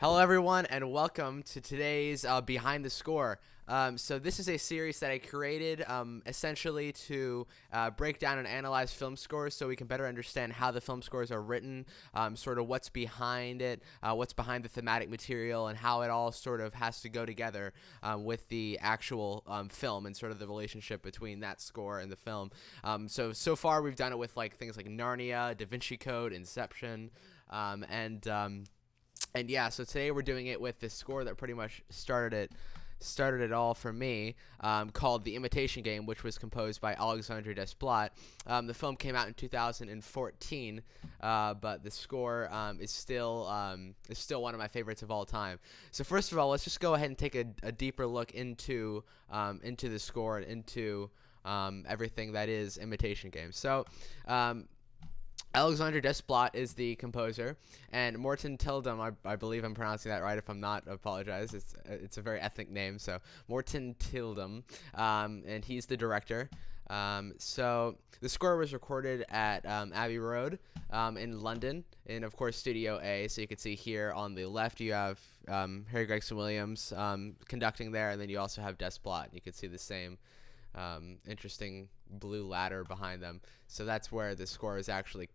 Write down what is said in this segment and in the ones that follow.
Hello, everyone, and welcome to today's Behind the Score. So this is a series that I created essentially to break down and analyze film scores so we can better understand how the film scores are written, sort of what's behind it, what's behind the thematic material, and how it all sort of has to go together with the actual film and sort of the relationship between that score and the film. So far we've done it with things like Narnia, Da Vinci Code, Inception, and yeah, so today we're doing it with this score that pretty much started it all for me, called The Imitation Game, which was composed by Alexandre Desplat. The film came out in 2014, but the score is still one of my favorites of all time. So first of all, let's just go ahead and take a deeper look into the score and into everything that is Imitation Game. So Alexandre Desplat is the composer, and Morten Tildum, I believe I'm pronouncing that right. If I'm not, I apologize. It's a very ethnic name, so Morten Tildum, and he's the director. So the score was recorded at Abbey Road in London, in of course Studio A. So you can see here on the left you have Harry Gregson Williams conducting there, and then you also have Desplat. You can see the same interesting blue ladder behind them. So that's where the score is actually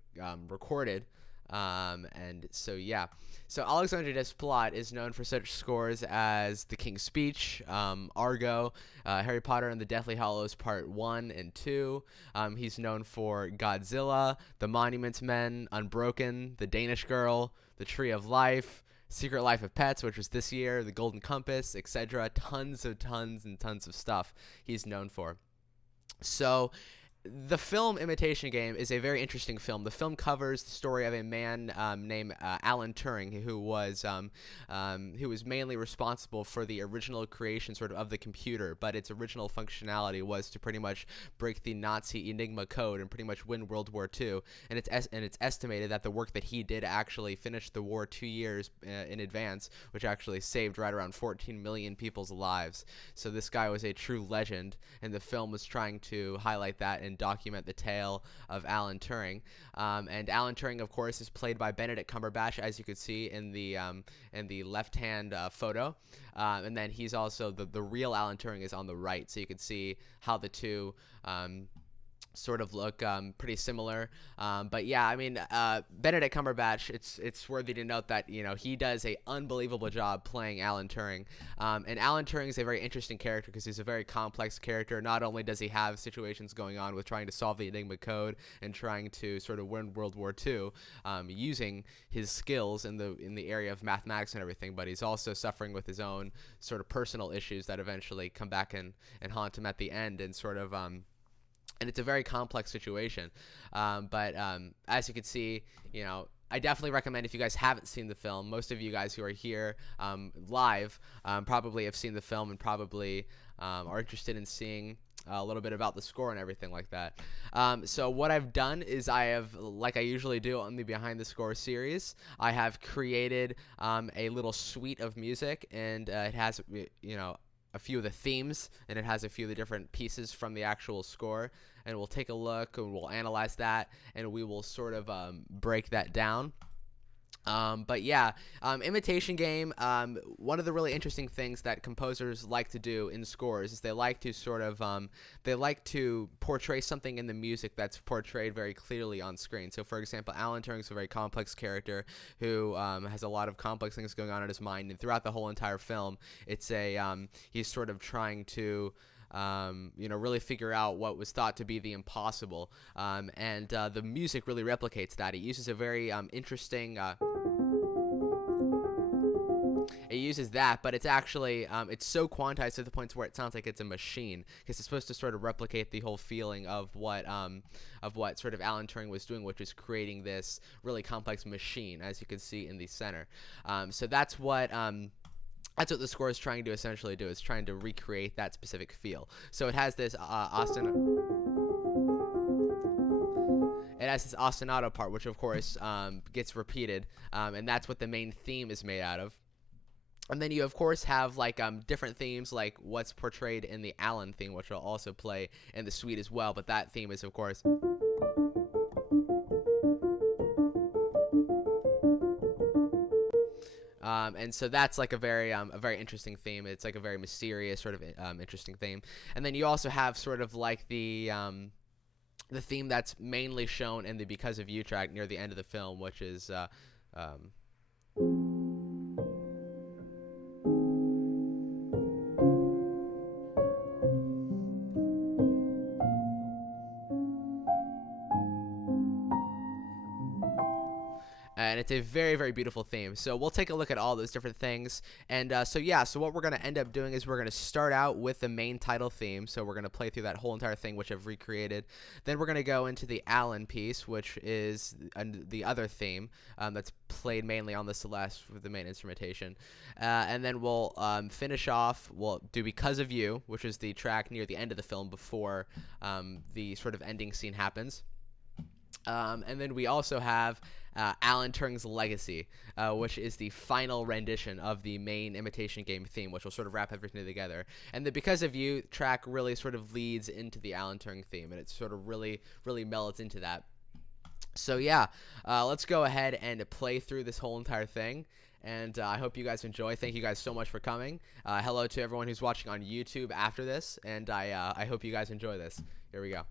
recorded. And so yeah, so Alexandre Desplat is known for such scores as The King's Speech, Argo, Harry Potter and the Deathly Hallows Part 1 and 2. He's known for Godzilla, The Monuments Men, Unbroken, The Danish Girl, The Tree of Life, Secret Life of Pets, which was this year, The Golden Compass, etc. Tons of stuff he's known for. So the film Imitation Game is a very interesting film. The film covers the story of a man named Alan Turing, who was mainly responsible for the original creation sort of the computer, but its original functionality was to pretty much break the Nazi Enigma code and pretty much win World War II. And it's estimated that the work that he did actually finished the war 2 years in advance, which actually saved right around 14 million people's lives. So this guy was a true legend, and the film was trying to highlight that and document the tale of Alan Turing. And Alan Turing, of course, is played by Benedict Cumberbatch, as you could see in the left-hand photo. And then he's also the real Alan Turing is on the right, so you can see how the two sort of look pretty similar. But yeah, I mean, Benedict Cumberbatch, it's worthy to note that, he does a unbelievable job playing Alan Turing. And Alan Turing is a very interesting character because he's a very complex character. Not only does he have situations going on with trying to solve the Enigma code and trying to sort of win World War II, using his skills in the area of mathematics and everything, but he's also suffering with his own sort of personal issues that eventually come back and haunt him at the end, and sort of and it's a very complex situation. But as you can see, I definitely recommend, if you guys haven't seen the film, most of you guys who are here live probably have seen the film and probably are interested in seeing a little bit about the score and everything like that. So what I've done is I have, like I usually do on the Behind the Score series, I have created a little suite of music, and it has, a few of the themes, and it has a few of the different pieces from the actual score, and we'll take a look and we'll analyze that, and we will sort of break that down. But yeah, Imitation Game, one of the really interesting things that composers like to do in scores is they like to sort of, portray something in the music that's portrayed very clearly on screen. So for example, Alan Turing's a very complex character who has a lot of complex things going on in his mind, and throughout the whole entire film, it's he's sort of trying to really figure out what was thought to be the impossible, and the music really replicates that. It uses a very interesting it uses that, but it's actually it's so quantized to the point where it sounds like it's a machine, because it's supposed to sort of replicate the whole feeling of what sort of Alan Turing was doing, which is creating this really complex machine, as you can see in the center. So that's what the score is trying to essentially do, is trying to recreate that specific feel. So it has this ostinato part, which of course gets repeated, and that's what the main theme is made out of. And then you of course have different themes, like what's portrayed in the Alan theme, which will also play in the suite as well, but that theme is of course And so that's like a very interesting theme. It's like a very mysterious sort of interesting theme. And then you also have sort of like the theme that's mainly shown in the Because of You track near the end of the film, which is and it's a very, very beautiful theme. So we'll take a look at all those different things. And so what we're going to end up doing is we're going to start out with the main title theme. So we're going to play through that whole entire thing, which I've recreated. Then we're going to go into the Alan piece, which is the other theme that's played mainly on the Celeste with the main instrumentation. And then we'll finish off, we'll do Because of You, which is the track near the end of the film before the sort of ending scene happens. And then we also have Alan Turing's Legacy, which is the final rendition of the main Imitation Game theme, which will sort of wrap everything together. And the Because of You track really sort of leads into the Alan Turing theme, and it sort of really, really melds into that. So let's go ahead and play through this whole entire thing. And I hope you guys enjoy. Thank you guys so much for coming. Hello to everyone who's watching on YouTube after this, and I hope you guys enjoy this. Here we go.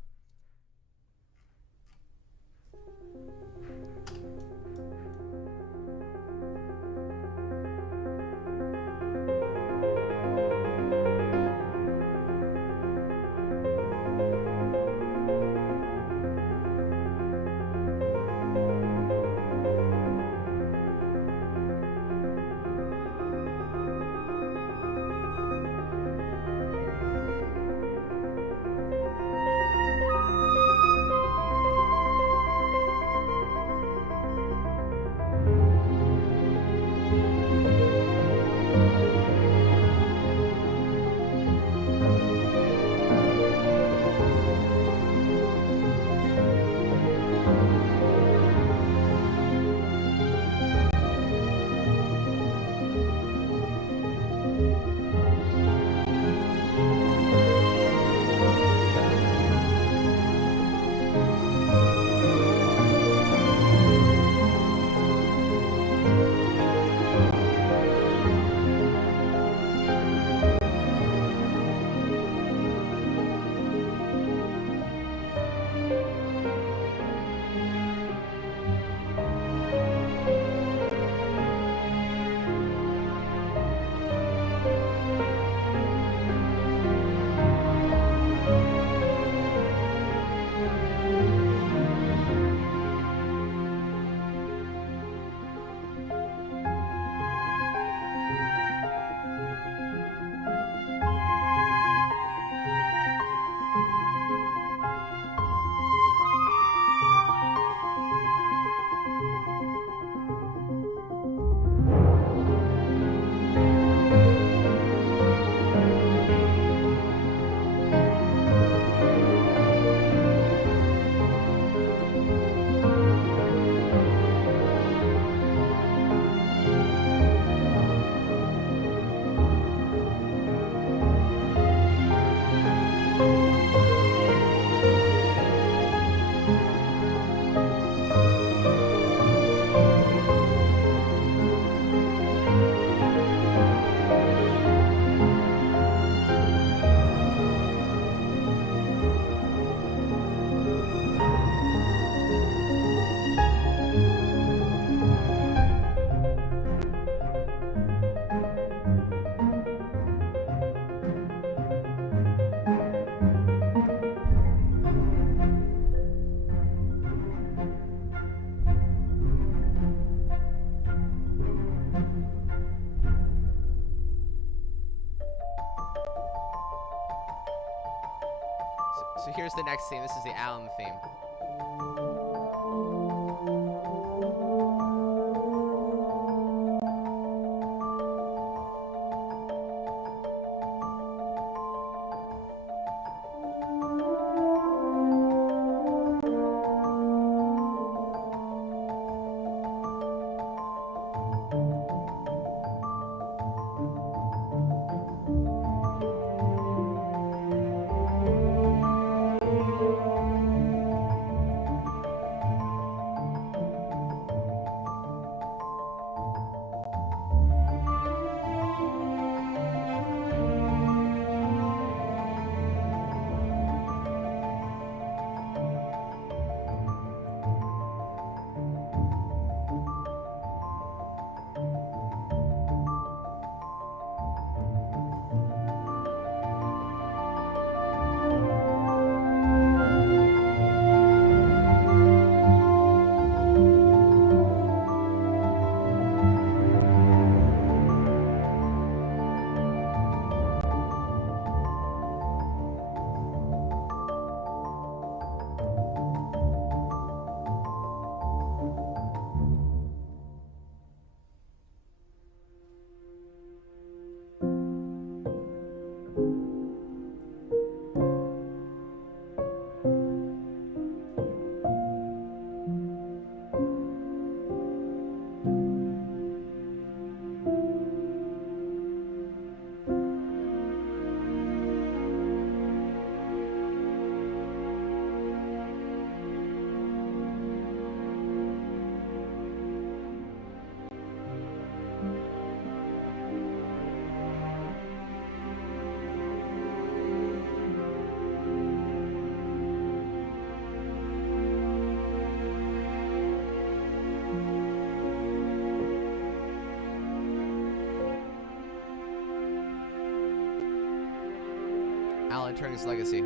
So here's the next theme. This is the Alan theme. Alan Turing's legacy.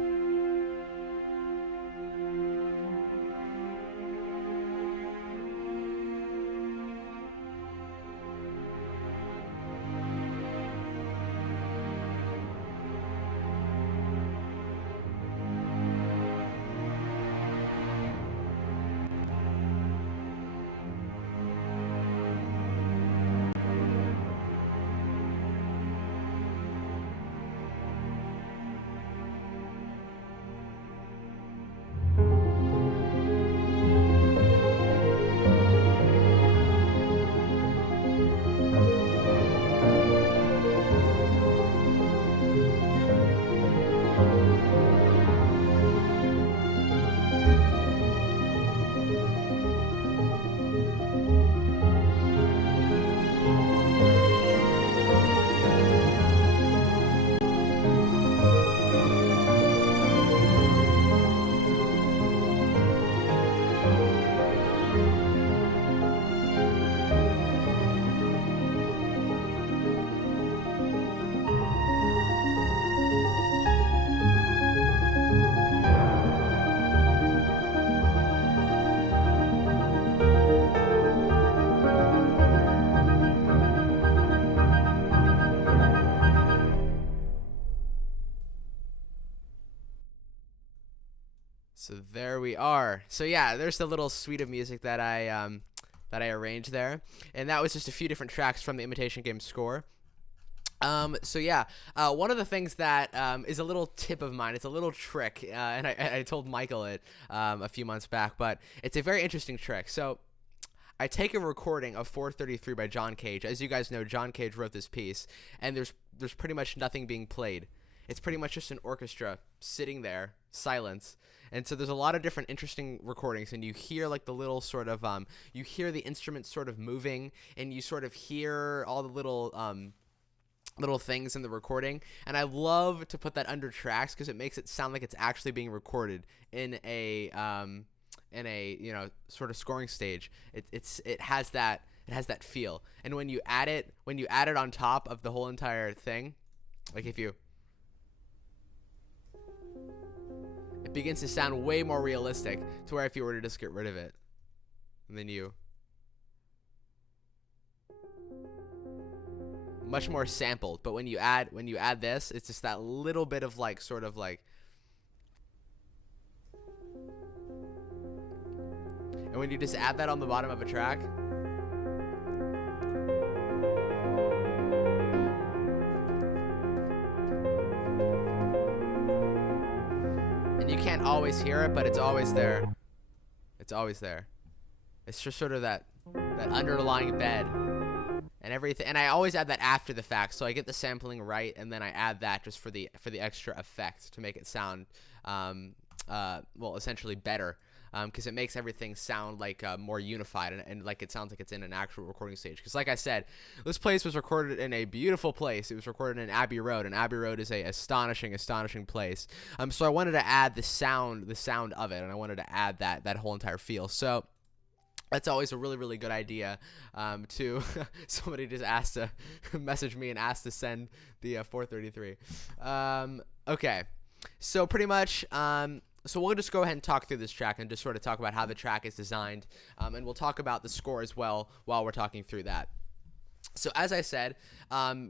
So there we are. So yeah, there's the little suite of music that I arranged there, and that was just a few different tracks from the Imitation Game score. So yeah, one of the things that is a little tip of mine, it's a little trick, and I told Michael it a few months back, but it's a very interesting trick. So I take a recording of 433 by John Cage. As you guys know, John Cage wrote this piece, and there's pretty much nothing being played. It's pretty much just an orchestra sitting there, silence. And so there's a lot of different interesting recordings, and you hear like the little sort of you hear the instruments sort of moving, and you sort of hear all the little things in the recording. And I love to put that under tracks because it makes it sound like it's actually being recorded in a sort of scoring stage. It has that feel. And when you add it on top of the whole entire thing, like if you, it begins to sound way more realistic to where if you were to just get rid of it, and then you, much more sampled. But when you add this, it's just that little bit of like sort of like, and when you just add that on the bottom of a track, and you can't always hear it, but it's always there. It's always there. It's just sort of that underlying bed and everything. And I always add that after the fact, so I get the sampling right, and then I add that just for the extra effect to make it sound well, essentially better, because it makes everything sound like more unified, and like it sounds like it's in an actual recording stage. Because like I said, this place was recorded in a beautiful place. It was recorded in Abbey Road, and Abbey Road is a astonishing place. So I wanted to add the sound of it, and I wanted to add that whole entire feel. So that's always a really, really good idea. To somebody just asked to message me and asked to send the 433. Okay, so pretty much. So we'll just go ahead and talk through this track and just sort of talk about how the track is designed, and we'll talk about the score as well while we're talking through that. So as I said,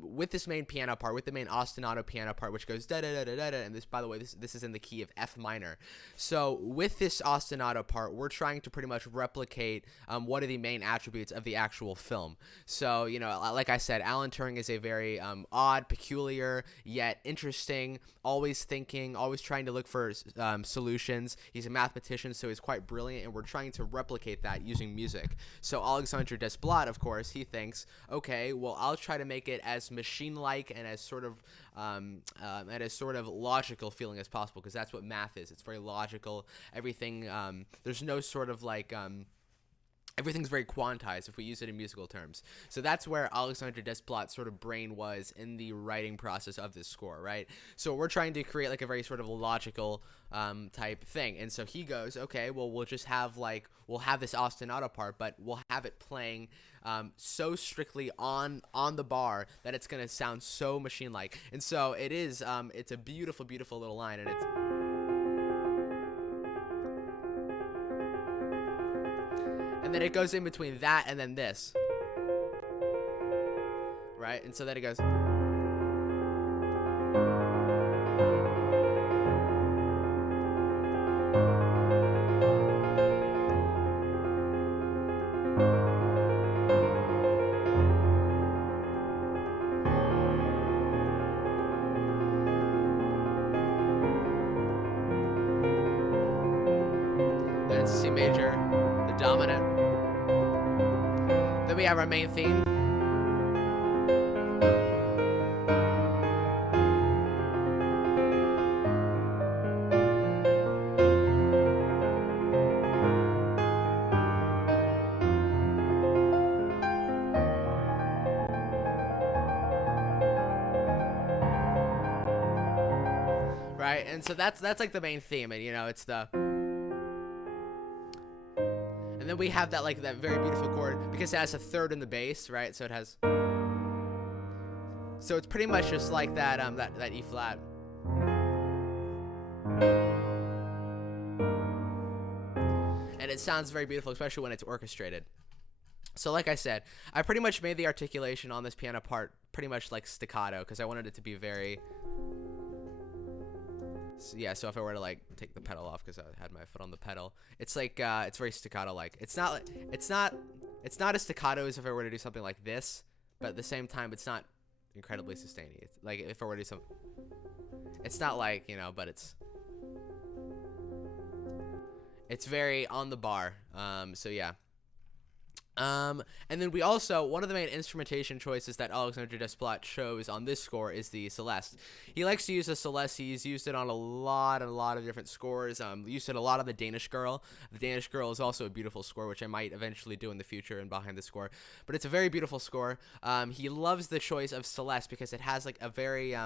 with this main piano part, with the main ostinato piano part, which goes da da da da da da, and this, by the way, this is in the key of F minor. So with this ostinato part, we're trying to pretty much replicate one of the main attributes of the actual film. So, you know, like I said, Alan Turing is a very odd, peculiar, yet interesting, always thinking, always trying to look for solutions. He's a mathematician, so he's quite brilliant, and we're trying to replicate that using music. So Alexandre Desplat, of course, he thinks, okay, well, I'll try to make it as machine-like and as sort of logical feeling as possible, because that's what math is. It's very logical. Everything, there's no sort of like everything's very quantized if we use it in musical terms. So that's where Alexandre Desplat's sort of brain was in the writing process of this score, right? So we're trying to create like a very sort of logical type thing. And so he goes, okay, well, we'll just have we'll have this ostinato part, but we'll have it playing so strictly on the bar that it's going to sound so machine-like. And so it is, it's a beautiful, beautiful little line, and it's... And then it goes in between that and then this. Right? And so then it goes... Then it's C major, the dominant. Then we have our main theme. Right? And so that's like the main theme, and you know, it's the... And then we have that that very beautiful chord because it has a third in the bass, right? So it has, so it's pretty much just like that that E flat. And it sounds very beautiful, especially when it's orchestrated. So like I said, I pretty much made the articulation on this piano part pretty much like staccato because I wanted it to be very... So, yeah, so if I were to take the pedal off because I had my foot on the pedal, it's like it's very staccato like. It's not as staccato as if I were to do something like this, but at the same time it's not incredibly sustaining. It's like if I were to do some, it's not like, you know, but it's very on the bar. So yeah. And then we also, one of the main instrumentation choices that Alexandre Desplat chose on this score is the Celeste. He likes to use the Celeste. He's used it on a lot of different scores. Used it a lot on the Danish Girl. The Danish Girl is also a beautiful score, which I might eventually do in the future and behind the score. But it's a very beautiful score. He loves the choice of Celeste because it has like a very,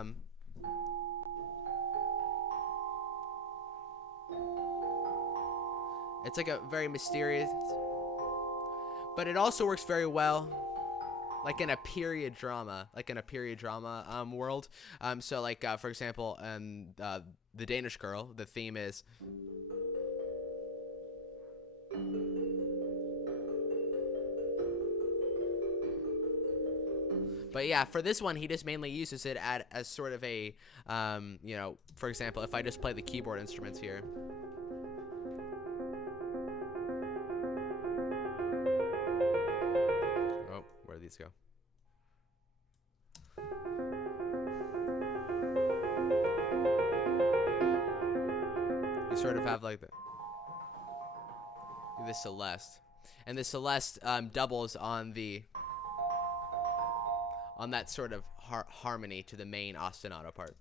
it's like a very mysterious... But it also works very well, like in a period drama, world. So like for example, the Danish Girl, the theme is. But yeah, for this one, he just mainly uses it as sort of a, you know, for example, if I just play the keyboard instruments here. These go. You sort of have like the Celeste, and the Celeste doubles on that sort of harmony to the main ostinato part.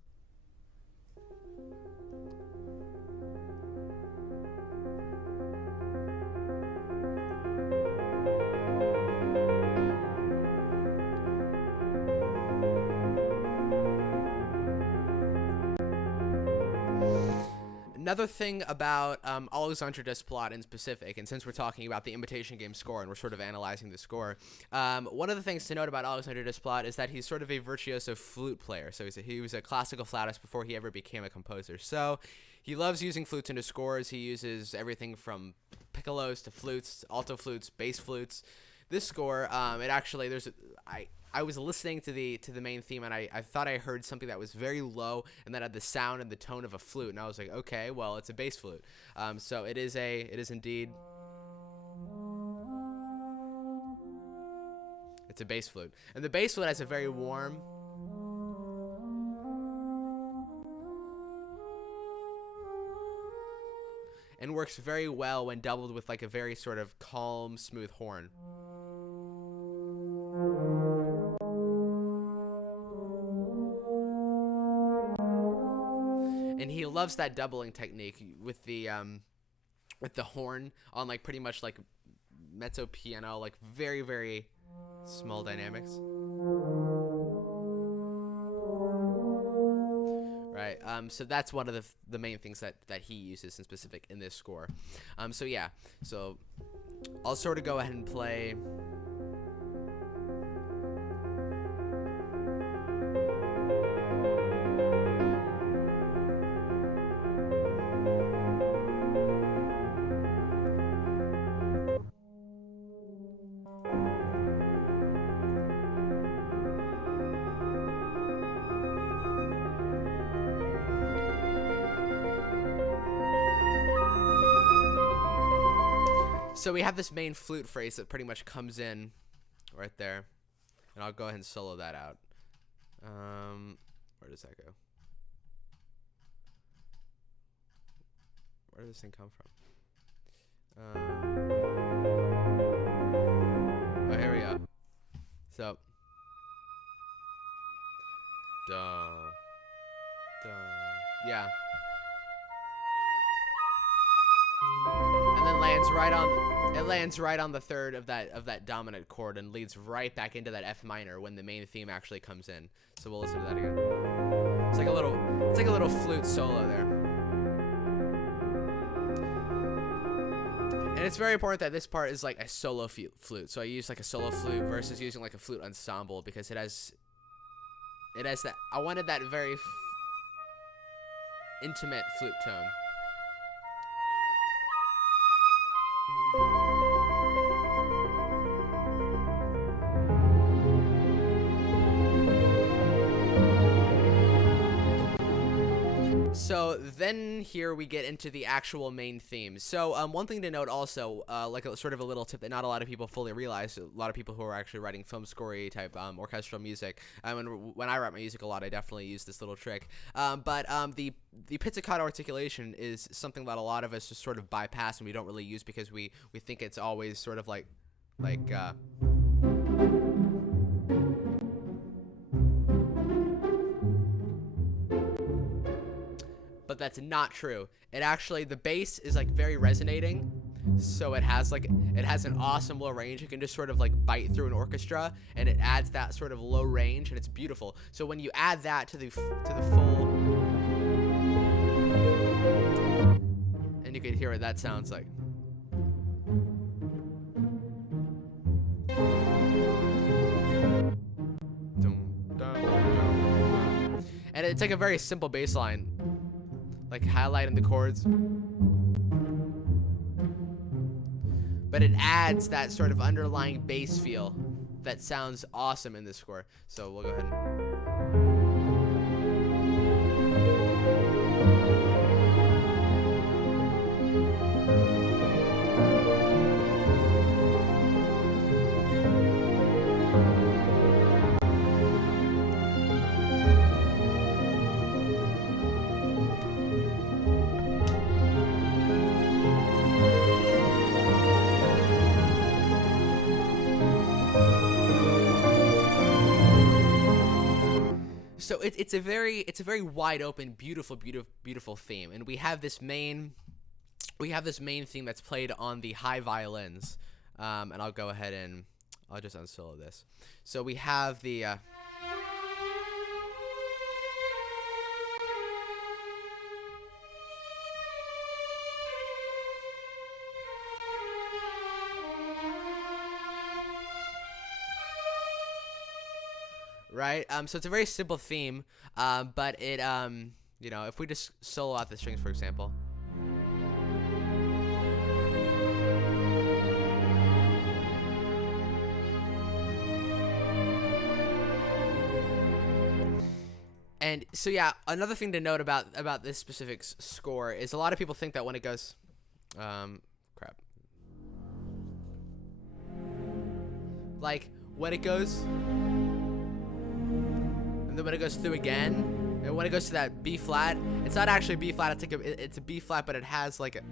Another thing about Alexandre Desplat in specific, and since we're talking about the Imitation Game score and we're sort of analyzing the score, one of the things to note about Alexandre Desplat is that he's sort of a virtuoso flute player. So he was a classical flautist before he ever became a composer. So he loves using flutes in his scores. He uses everything from piccolos to flutes, alto flutes, bass flutes. This score, it actually, I was listening to the main theme, and I thought I heard something that was very low and that had the sound and the tone of a flute, and I was like, okay, well, it's a bass flute. So it is indeed, it's a bass flute, and the bass flute has a very warm and works very well when doubled with like a very sort of calm, smooth horn. And he loves that doubling technique with the horn on like pretty much like mezzo piano, like very, very small dynamics. Right. So that's one of the main things that he uses in specific in this score. So yeah. So I'll sort of go ahead and play. So we have this main flute phrase that pretty much comes in right there, and I'll go ahead and solo that out. Where does that go? Where does this thing come from? Oh, here we go. So, yeah, and then lands right on the third of that dominant chord and leads right back into that F minor when the main theme actually comes in. So we'll listen to that again. It's like a little flute solo there. And it's very important that this part is like a solo flute. So I use like a solo flute versus using like a flute ensemble because it has that, I wanted that very intimate flute tone. So then here we get into the actual main theme. So one thing to note also, like sort of a little tip that not a lot of people fully realize, a lot of people who are actually writing film score type orchestral music, when I write my music a lot, I definitely use this little trick. But the pizzicato articulation is something that a lot of us just sort of bypass and we don't really use because we think it's always sort of like but that's not true. It actually, the bass is like very resonating, so it has an awesome low range. It can just sort of like bite through an orchestra, and it adds that sort of low range, and it's beautiful. So when you add that to the full, and you can hear what that sounds like. And it's like a very simple bass line, like highlighting the chords, but it adds that sort of underlying bass feel that sounds awesome in this score. So we'll go ahead and so it's a very wide open, beautiful theme, and we have this main theme that's played on the high violins, and I'll go ahead and I'll just unsolo this. So we have the right? So it's a very simple theme, but it, you know, if we just solo out the strings, for example. And so yeah, another thing to note about this specific score is a lot of people think that when it goes, crap, like when it goes, and then when it goes through again, and when it goes to that B flat, it's not actually B flat. It's a B flat, but it has like a,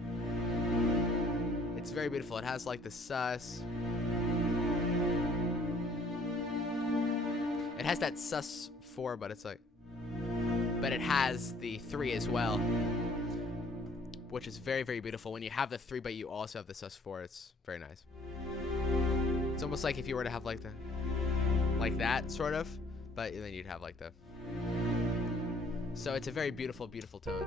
it's very beautiful. It has like the sus. It has that sus4, but it's like, but it has the 3 as well, which is very beautiful. When you have the 3, but you also have the sus4, it's very nice. It's almost like if you were to have like that sort of, but then you'd have like the. So it's a very beautiful, beautiful tone.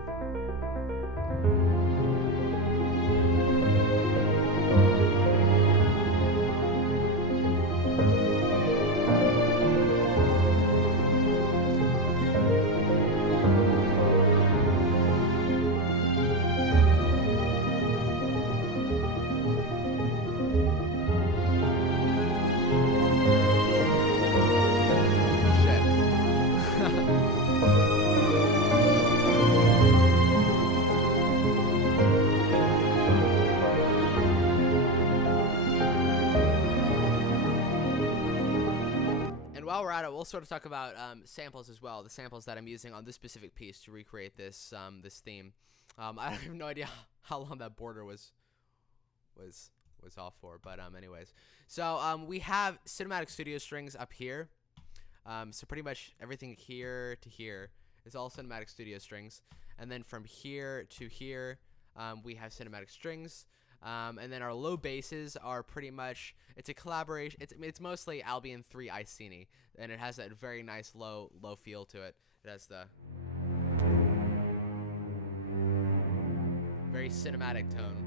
While we're at it, we'll sort of talk about samples as well. The samples that I'm using on this specific piece to recreate this this theme. I have no idea how long that border was off for, but anyways. So we have cinematic studio strings up here. So pretty much everything here to here is all cinematic studio strings, and then from here to here we have cinematic strings. And then our low basses are pretty much, it's a collaboration. It's mostly Albion 3 Iceni, and it has that very nice low feel to it. It has the very cinematic tone.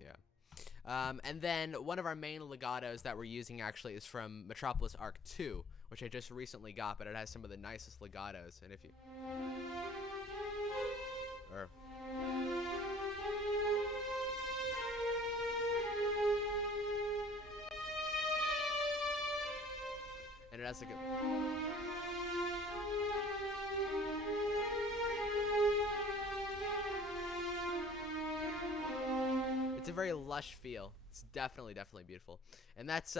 Yeah. And then one of our main legatos that we're using actually is from Metropolis Arc 2, which I just recently got, but it has some of the nicest legatos. And if you and it has like it's a very lush feel. It's definitely beautiful, and that's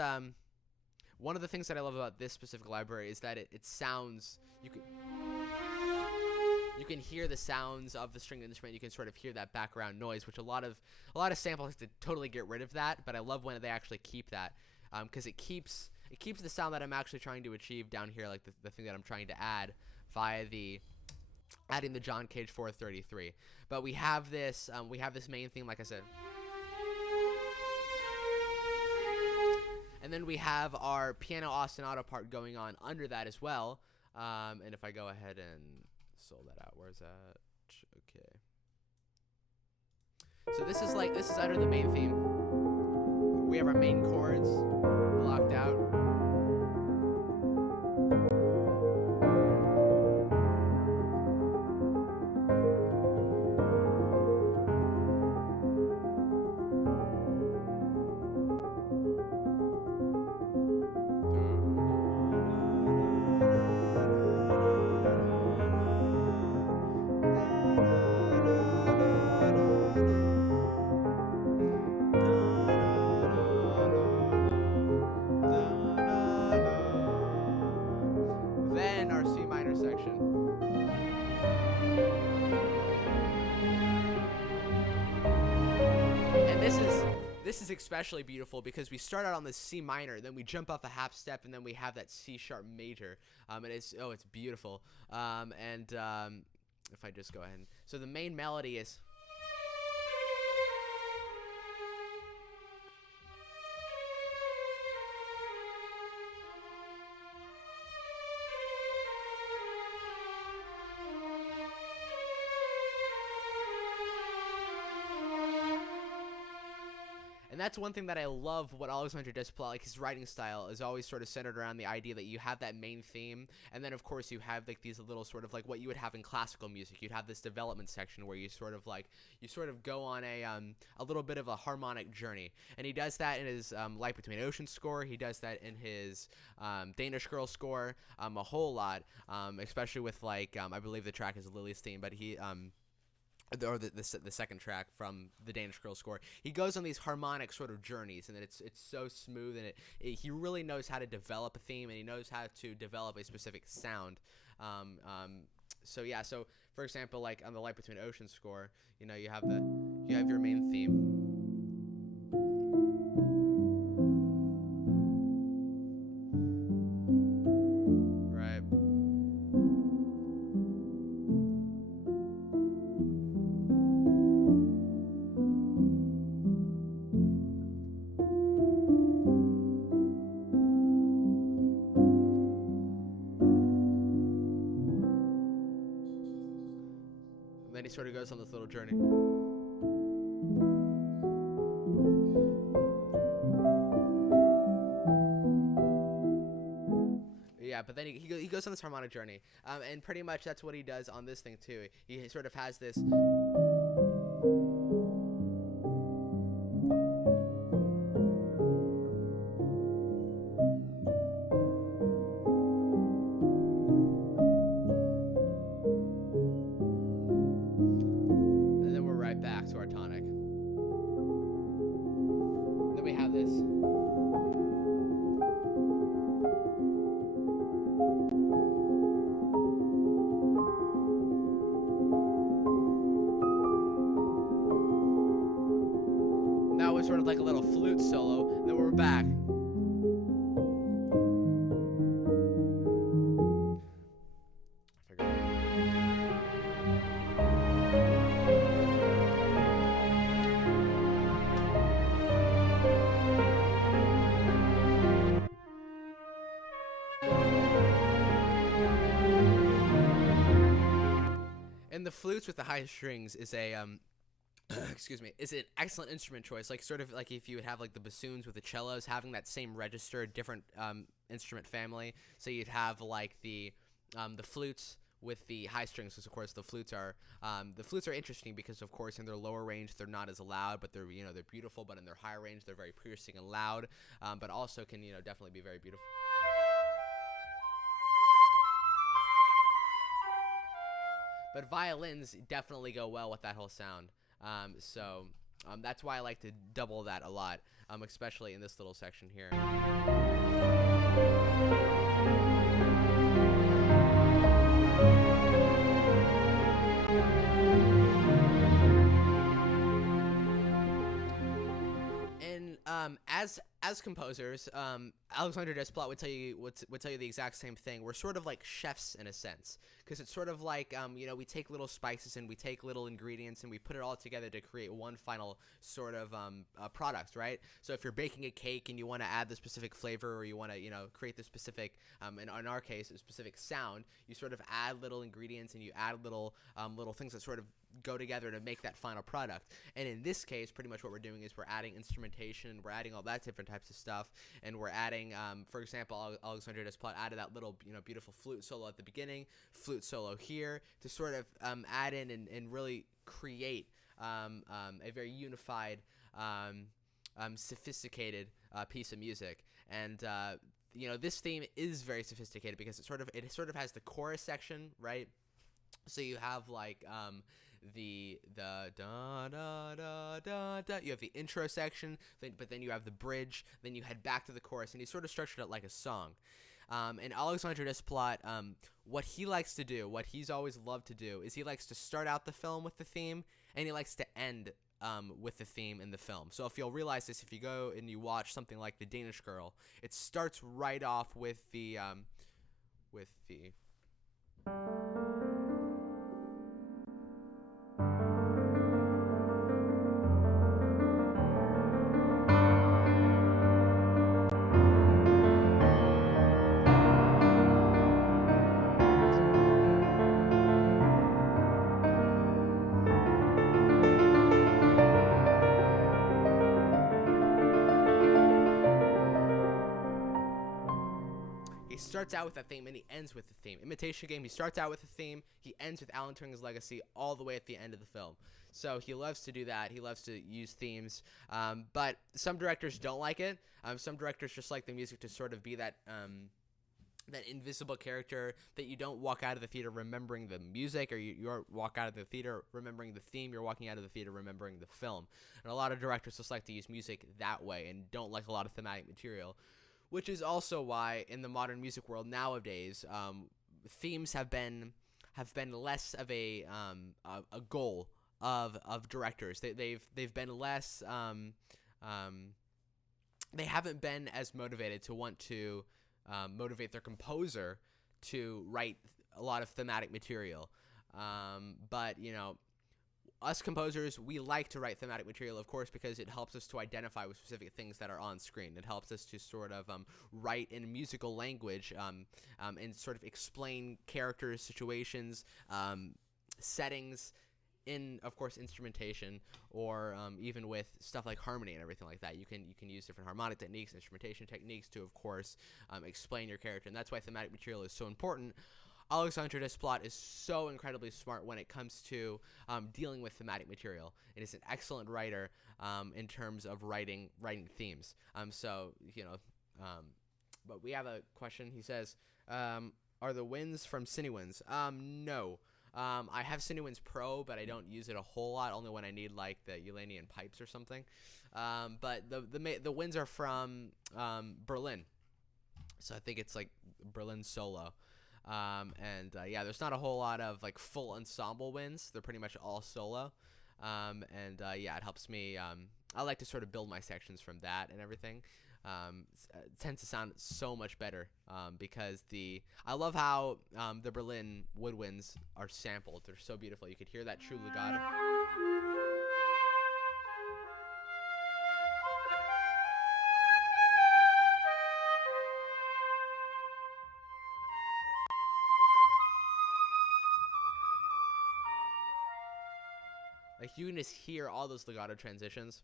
one of the things that I love about this specific library is that it sounds, you can hear the sounds of the stringed instrument. You can sort of hear that background noise, which a lot of samples have to totally get rid of that. But I love when they actually keep that, because it keeps the sound that I'm actually trying to achieve down here, like the thing that I'm trying to add via adding the John Cage 433. But we have this main theme, like I said, and then we have our piano ostinato part going on under that as well. And if I go ahead and sold that out. Where's that? Okay. So this is under the main theme. We have our main chords blocked out. This is especially beautiful because we start out on the C minor, then we jump up a half step, and then we have that C sharp major. And it's beautiful. If I just go ahead, so the main melody is. And that's one thing that I love what Alexandre Desplat, like his writing style, is always sort of centered around the idea that you have that main theme, and then of course you have like these little sort of like what you would have in classical music. You'd have this development section where you sort of go on a little bit of a harmonic journey. And he does that in his Light Between Oceans score. He does that in his Danish Girl score a whole lot, especially with like I believe the track is Lily's theme, but he or the second track from the Danish Girl score. He goes on these harmonic sort of journeys, and it's so smooth, and he really knows how to develop a theme, and he knows how to develop a specific sound. So yeah, so for example, like on the Light Between Oceans score, you know, you have your main theme. then he sort of goes on this little journey. Yeah, but then he goes on this harmonic journey, and pretty much that's what he does on this thing too. He sort of has this. And then we're right back to our tonic. And then we have this. That was sort of like a little flute solo. And then we're back. And the flutes with the high strings is a excuse me, is an excellent instrument choice. Like sort of like if you would have like the bassoons with the cellos having that same register, different instrument family. So you'd have like the flutes with the high strings, because of course the flutes are interesting because of course in their lower range they're not as loud, but they're they're beautiful. But in their high range they're very piercing and loud, but also can definitely be very beautiful. But violins definitely go well with that whole sound. So that's why I like to double that a lot, especially in this little section here. And as composers, Alexandre Desplat would tell you the exact same thing. We're sort of like chefs in a sense, because it's sort of like we take little spices and we take little ingredients and we put it all together to create one final sort of product, right? So if you're baking a cake and you want to add the specific flavor, or you want to create the specific in our case a specific sound, you sort of add little ingredients and you add little things that sort of go together to make that final product. And in this case, pretty much what we're doing is we're adding instrumentation, we're adding all that different types of stuff, and we're adding, for example, Alexandre Desplat added that little beautiful flute solo at the beginning, flute solo here, to sort of add in and really create a very unified, sophisticated piece of music. And this theme is very sophisticated because it sort of has the chorus section, right? So you have like the da da da da da. You have the intro section, but then you have the bridge. Then you head back to the chorus, and he sort of structured it like a song. And Alexandre Desplat, what he likes to do, what he's always loved to do, is he likes to start out the film with the theme, and he likes to end with the theme in the film. So if you'll realize this, if you go and you watch something like The Danish Girl, it starts right off with the He starts out with that theme and he ends with the theme. Imitation Game, he starts out with the theme, he ends with Alan Turing's Legacy all the way at the end of the film. So he loves to do that. He loves to use themes. But some directors don't like it. Some directors just like the music to sort of be that invisible character that you don't walk out of the theater remembering the music, or you walk out of the theater remembering the theme. You're walking out of the theater remembering the film. And a lot of directors just like to use music that way and don't like a lot of thematic material. Which is also why in the modern music world nowadays, themes have been less of a goal of directors. They've been less. They haven't been as motivated to want to motivate their composer to write a lot of thematic material. But us composers, we like to write thematic material, of course, because it helps us to identify with specific things that are on screen. It helps us to sort of write in musical language and sort of explain characters, situations, settings in of course instrumentation, or even with stuff like harmony and everything like that. You can use different harmonic techniques, instrumentation techniques to of course explain your character, and that's why thematic material is so important. Alexandre Desplat is so incredibly smart when it comes to dealing with thematic material. It is an excellent writer in terms of writing themes. But we have a question. He says, are the winds from Cinewinds? No. I have Cinewinds Pro, but I don't use it a whole lot, only when I need like the Eulanian pipes or something. But the winds are from Berlin. So I think it's like Berlin solo. Yeah, there's not a whole lot of like full ensemble winds. They're pretty much all solo. Yeah, it helps me. I like to sort of build my sections from that and everything. It tends to sound so much better because I love how the Berlin woodwinds are sampled. They're so beautiful. You could hear that true legato. Like you can just hear all those legato transitions.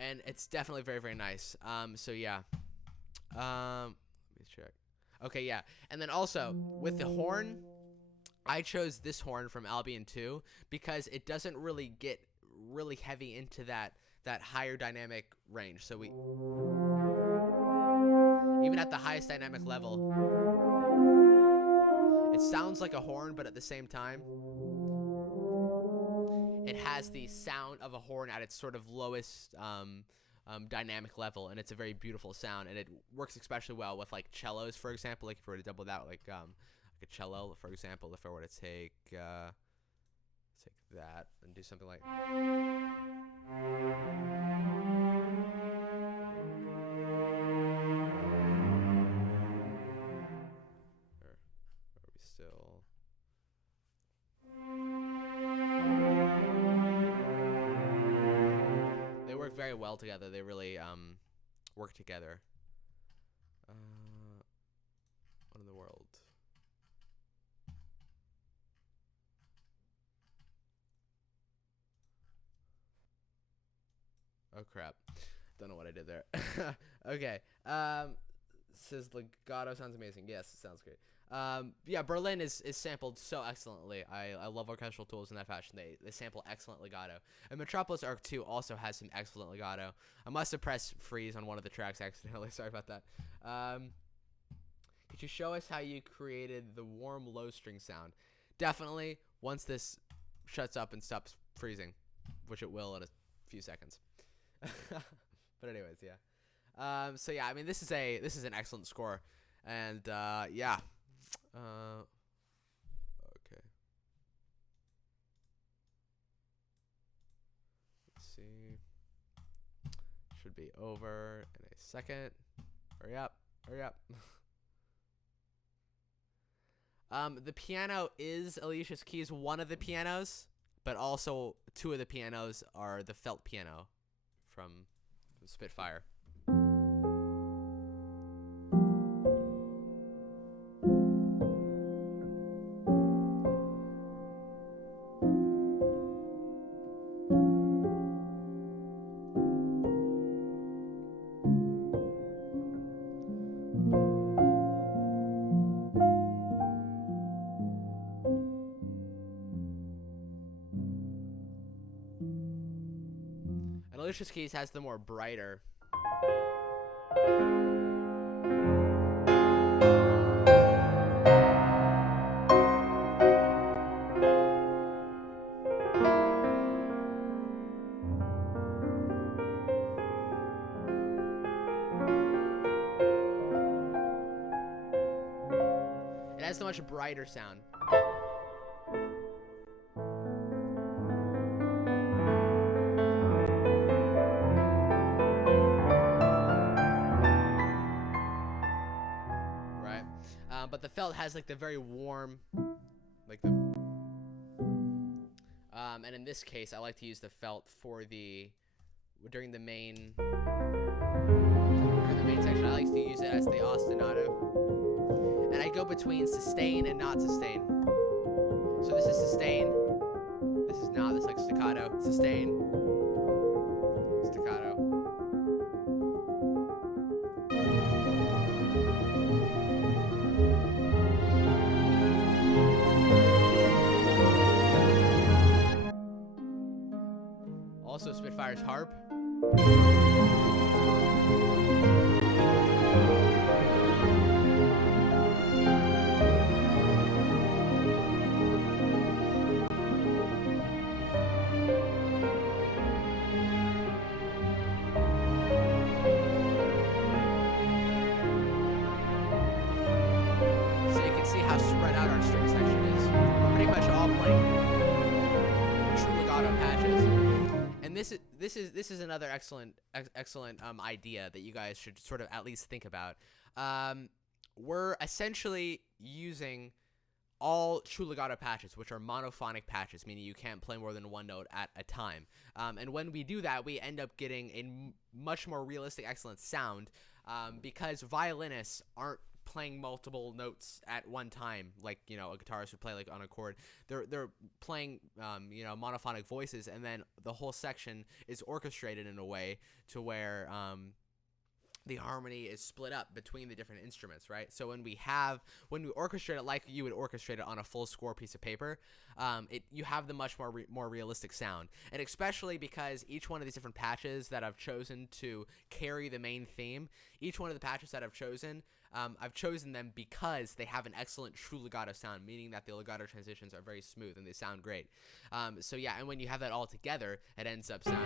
And it's definitely very, very nice. So yeah. Let me check. Okay, yeah. And then also with the horn, I chose this horn from Albion 2 because it doesn't really get really heavy into that higher dynamic range. So we, even at the highest dynamic level, it sounds like a horn, but at the same time, it has the sound of a horn at its sort of lowest dynamic level, and it's a very beautiful sound, and it works especially well with like cellos, for example. Like if we were to double that, like a cello, for example, if I were to take that and do something like. Very well together. They really work together. What in the world? Oh crap! Don't know what I did there. Okay. Says legato sounds amazing. Yes, it sounds great. Yeah, Berlin is sampled so excellently. I love orchestral tools in that fashion. They sample excellent legato. And Metropolis Arc 2 also has some excellent legato. I must have pressed freeze on one of the tracks accidentally. Sorry about that. Could you show us how you created the warm low string sound? Definitely, once this shuts up and stops freezing, which it will in a few seconds. But anyways, yeah. So yeah, I mean, this is an excellent score, and yeah. Okay. Let's see. Should be over in a second. Hurry up! Hurry up! The piano is Alicia's Keys, one of the pianos, but also two of the pianos are the felt piano from Spitfire. And Alicia's Keys has the more brighter. It has the much brighter sound. Right? But the felt has like the very warm, like the. And in this case, I like to use the felt for during the main main section. I like to use it as the ostinato. And I go between sustain and not sustain. So this is sustain. This is not. This is like staccato. Sustain. Staccato. Also Spitfire's harp. So you can see how spread out our string section is. We're pretty much all playing true legato patches. And this is another excellent idea that you guys should sort of at least think about. We're essentially using all true legato patches, which are monophonic patches, meaning you can't play more than one note at a time. And when we do that, we end up getting a much more realistic, excellent sound, because violinists aren't playing multiple notes at one time, like, you know, a guitarist would play like on a chord. They're playing you know, monophonic voices, and then the whole section is orchestrated in a way to where the harmony is split up between the different instruments, right? So when we orchestrate it like you would orchestrate it on a full score piece of paper, you have the much more realistic sound. And especially because each one of these different patches that I've chosen to carry the main theme, each one of the patches that I've chosen them because they have an excellent true legato sound, meaning that the legato transitions are very smooth and they sound great. So yeah, and when you have that all together, it ends up sounding.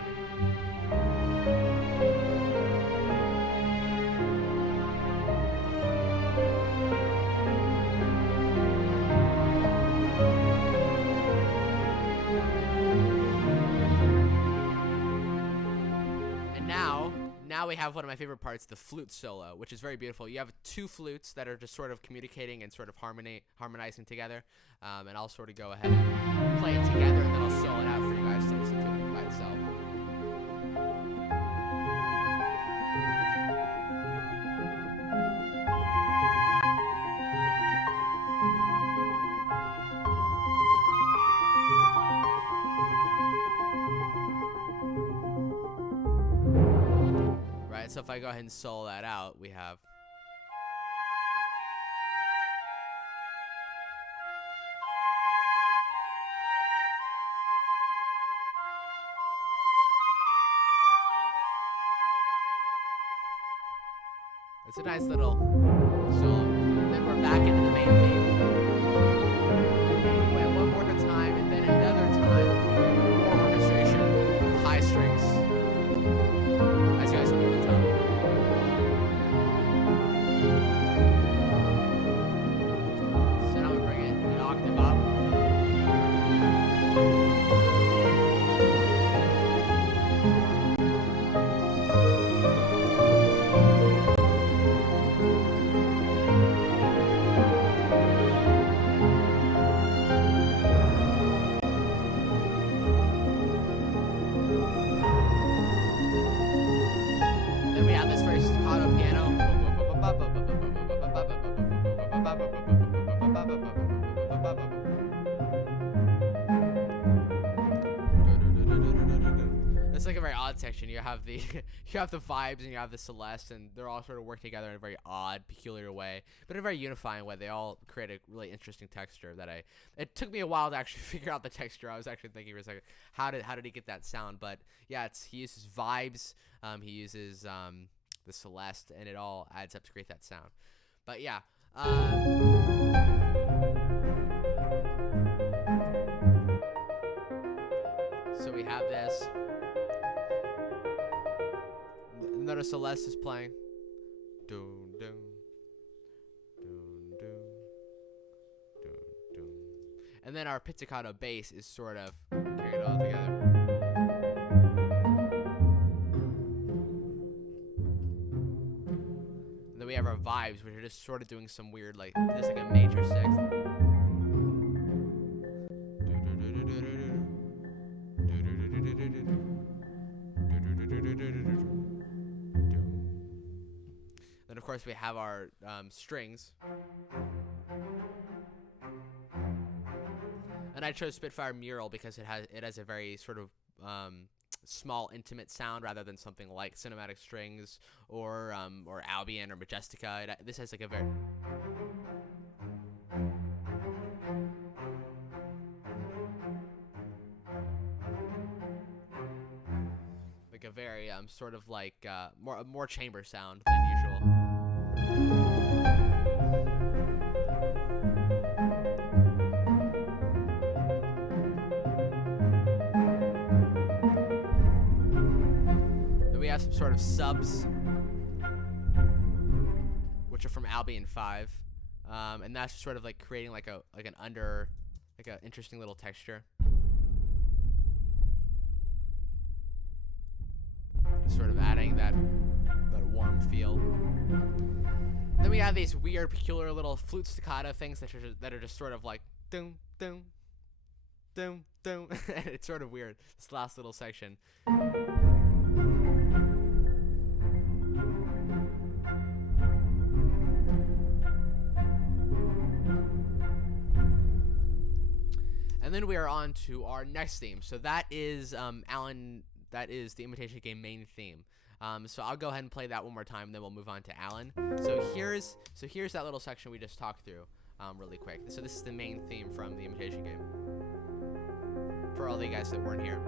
Now we have one of my favorite parts, the flute solo, which is very beautiful. You have two flutes that are just sort of communicating and sort of harmonizing together. And I'll sort of go ahead and play it together, and then I'll solo it out for you guys to listen to it by itself. So if I go ahead and solo that out, we have. It's a nice little solo. Then we're back into the main theme. Wait, one more time, and then another time. More orchestration, high strings. As you guys will be able to tell. So now we bring it an octave up. Then we have this very staccato piano. It's like a very odd section. You have the vibes and you have the Celeste, and they're all sort of work together in a very odd, peculiar way, but in a very unifying way. They all create a really interesting texture that it took me a while to actually figure out the texture. I was actually thinking for a second, how did he get that sound? But yeah, he uses vibes, he uses the Celeste, and it all adds up to create that sound. But yeah, so we have this. Notice Celeste is playing. Dun, dun, dun, dun, dun, dun. And then our pizzicato bass is sort of carrying it all together. And then we have our vibes, which are just sort of doing some weird, like, just like a major sixth. course, we have our strings. And I chose Spitfire Mural because it has a very sort of small, intimate sound rather than something like Cinematic Strings or Albion or Majestica. This has like a very sort of like more chamber sound than usual. Then we have some sort of subs, which are from Albion 5, and that's sort of like creating like an interesting little texture. Sort of adding that warm feel. Then we have these weird, peculiar little flute staccato things that are just sort of like doom doom doom doom. And it's sort of weird. This last little section. And then we are on to our next theme. So that is Alan. That is the Imitation Game main theme. So I'll go ahead and play that one more time, then we'll move on to Alan. So here's that little section we just talked through really quick. So this is the main theme from the Imitation Game. For all the guys that weren't here.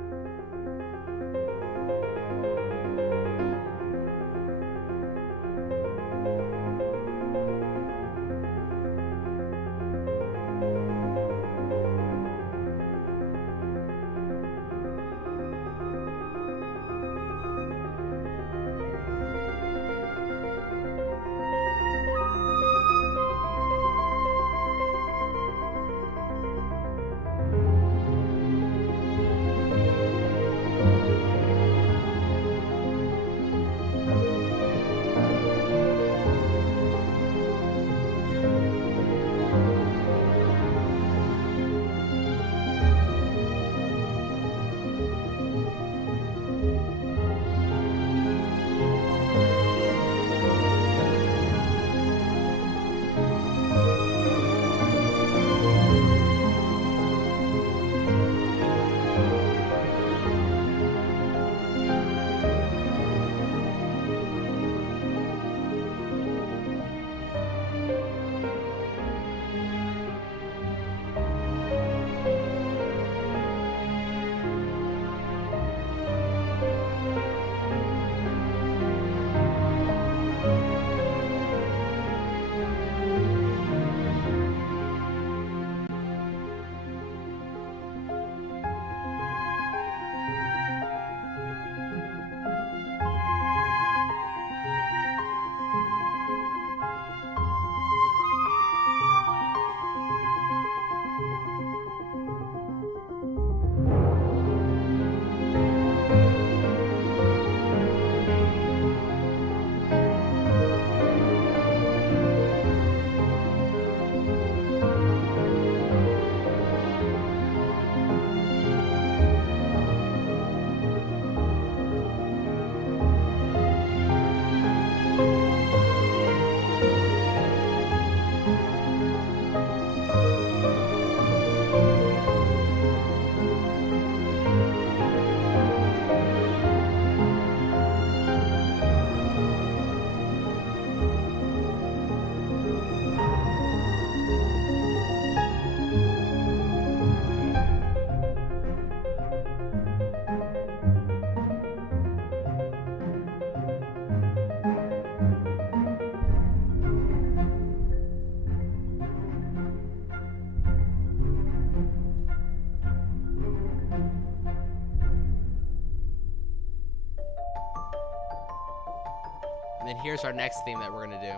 And then here's our next theme that we're gonna do.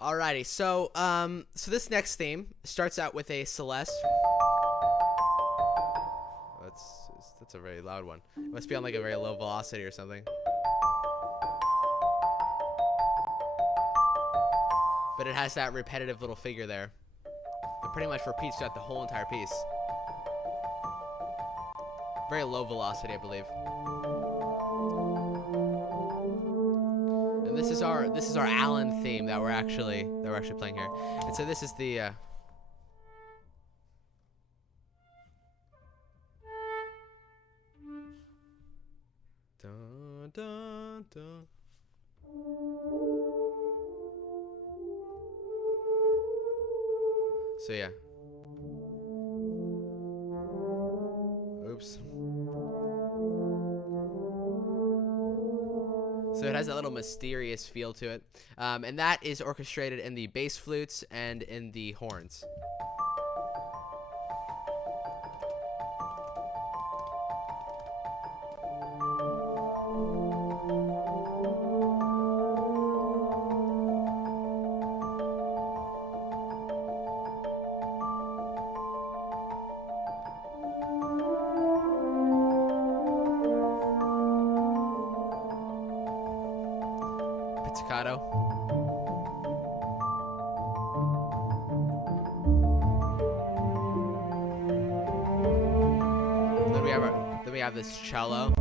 Alrighty, so this next theme starts out with a Celeste. That's a very loud one. It must be on like a very low velocity or something. But it has that repetitive little figure there. It pretty much repeats throughout the whole entire piece. Very low velocity, I believe. And this is our Alan theme that we're actually playing here. And so this is the dun, dun, dun. So yeah. Oops. So it has a little mysterious feel to it. And that is orchestrated in the bass flutes and in the horns. Pizzicato. Then we have this cello.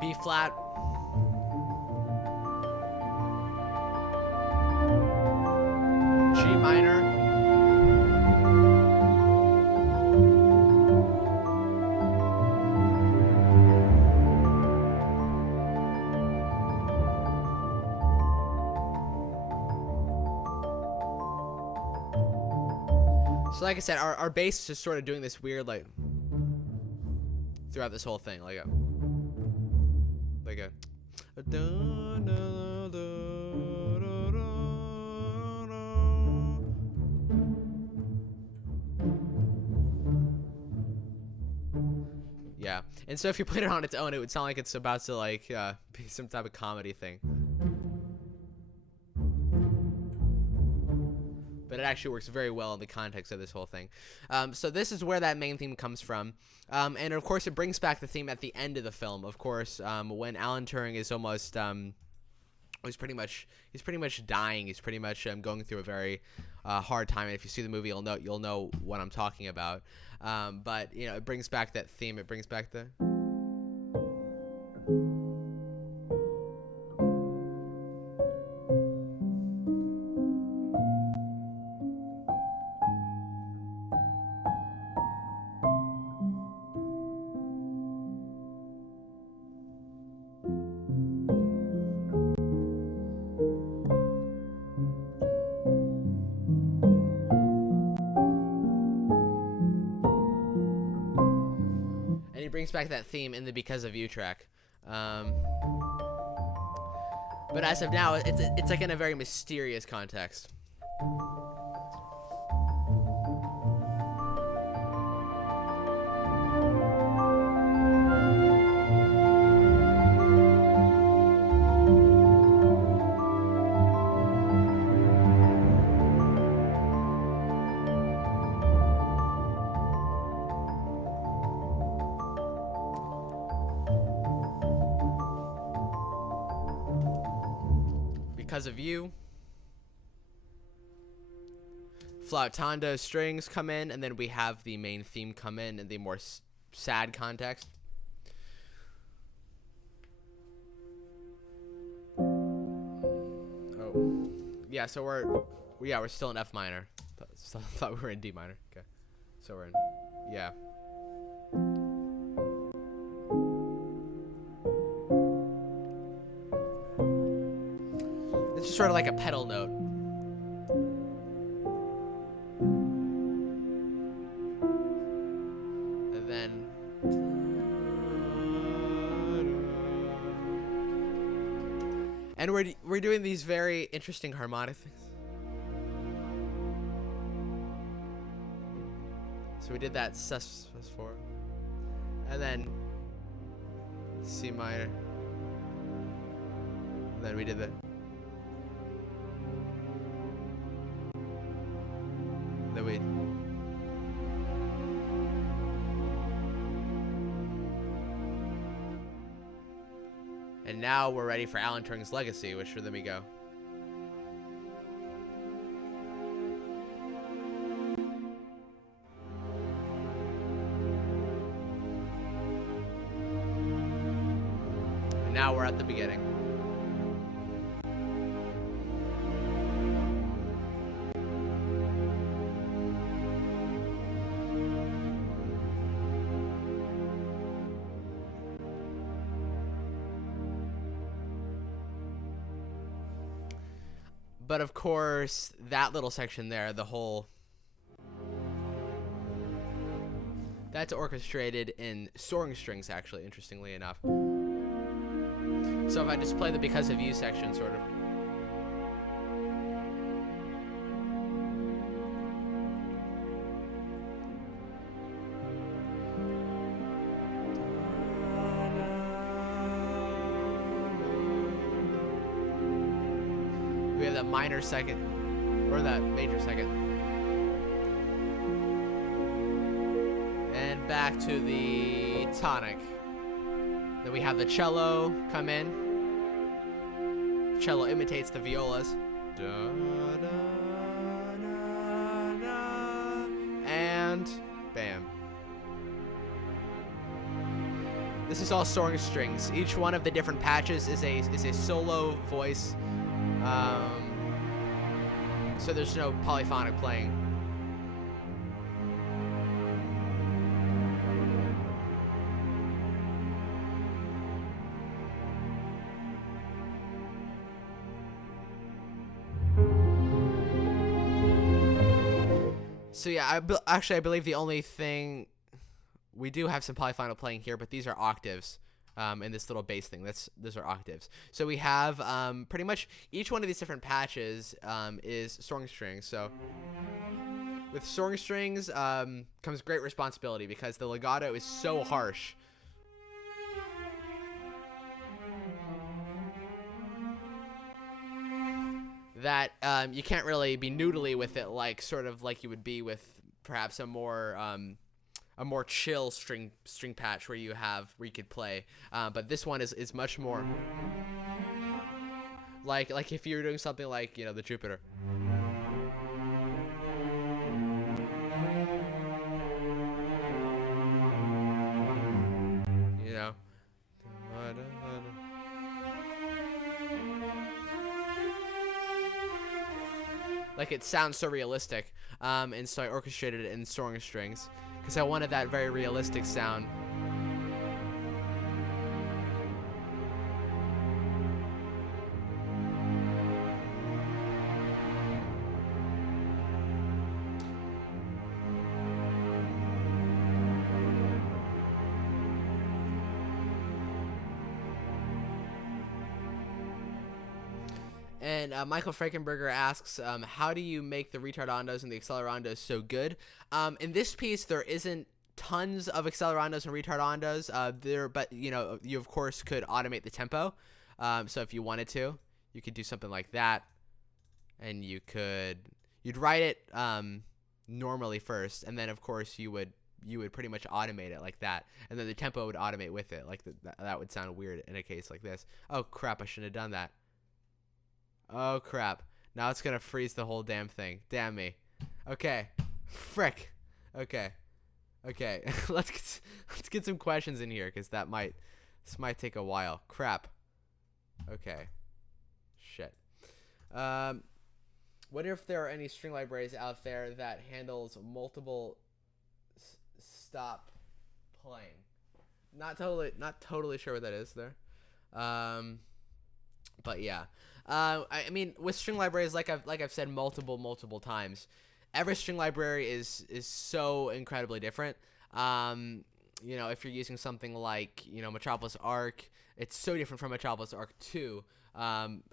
B flat. G minor. So like I said, our bass is just sort of doing this weird, like, throughout this whole thing, like a yeah. And so if you played it on its own, it would sound like it's about to like be some type of comedy thing. But it actually works very well in the context of this whole thing. So this is where that main theme comes from. And of course, it brings back the theme at the end of the film. Of course, when Alan Turing is almost, he's pretty much dying. He's pretty much going through a very hard time. And if you see the movie, you'll know what I'm talking about. But you know, it brings back that theme. It brings back the. Brings back that theme in the Because of You track. But as of now, it's like in a very mysterious context. Because of You. Flautando strings come in, and then we have the main theme come in the more sad context. Oh, yeah. So we're still in F minor. Thought we were in D minor. Okay, so we're in, yeah. It's just sort of like a pedal note. And then we're doing these very interesting harmonic things. So we did that sus4, and then C minor, and then we did the. And now we're ready for Alan Turing's legacy, which let me go. And now we're at the beginning. But of course, that little section there, the whole, that's orchestrated in soaring strings, actually, interestingly enough. So if I just play the because of you section, sort of. We have that minor second, or that major second. And back to the tonic. Then we have the cello come in. The cello imitates the violas. Da, da, da, da, and bam. This is all soaring strings. Each one of the different patches is a solo voice. So there's no polyphonic playing. So yeah, I believe the only thing, we do have some polyphonic playing here, but these are octaves. In this little bass thing, those are octaves. So we have pretty much each one of these different patches is soaring strings. So with soaring strings comes great responsibility because the legato is so harsh. That you can't really be noodly with it, like sort of like you would be with perhaps a more chill string patch where you could play, but this one is much more like if you're doing something like, you know, the Jupiter. You know. Like it sounds so realistic, and so I orchestrated it in soaring strings because I wanted that very realistic sound. And Michael Frankenberger asks, how do you make the retardandos and the accelerandos so good? In this piece, there isn't tons of accelerandos and retardandos but you know, you of course could automate the tempo. So if you wanted to, you could do something like that, and you'd write it normally first, and then of course you would pretty much automate it like that, and then the tempo would automate with it. Like that would sound weird in a case like this. Oh crap! I shouldn't have done that. Oh crap. Now it's gonna freeze the whole damn thing. Damn me. Okay. Frick. Okay. let's get some questions in here, because this might take a while. Crap. Okay. Shit. Wonder if there are any string libraries out there that handles multiple stop playing. Not totally sure what that is there. But yeah. I mean, with string libraries, like I've said multiple times, every string library is so incredibly different. You know, if you're using something like, you know, Metropolis Arc, it's so different from Metropolis Arc 2.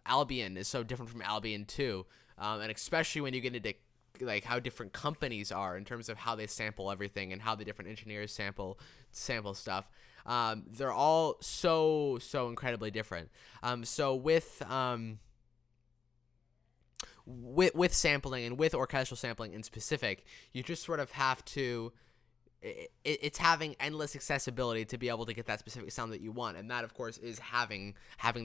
Albion is so different from Albion 2. And especially when you get into like how different companies are in terms of how they sample everything and how the different engineers sample stuff. They're all so incredibly different. So with sampling and with orchestral sampling in specific, you just sort of have to it's having endless accessibility to be able to get that specific sound that you want, and that of course is having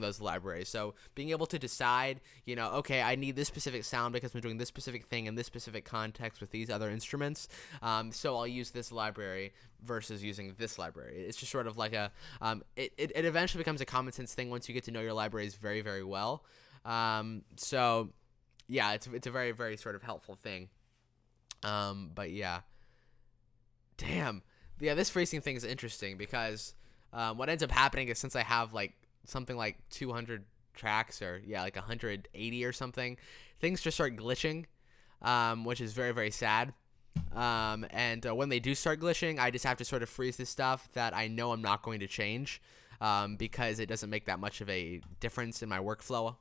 those libraries. So being able to decide, okay, I need this specific sound because I'm doing this specific thing in this specific context with these other instruments, so I'll use this library versus using this library. It's just sort of like it eventually becomes a common sense thing once you get to know your libraries very, very well. So yeah, it's a very, very sort of helpful thing. But yeah. Damn. Yeah, this freezing thing is interesting because what ends up happening is, since I have like something like 200 tracks, or like 180 or something, things just start glitching, which is very, very sad. And when they do start glitching, I just have to sort of freeze the stuff that I know I'm not going to change, because it doesn't make that much of a difference in my workflow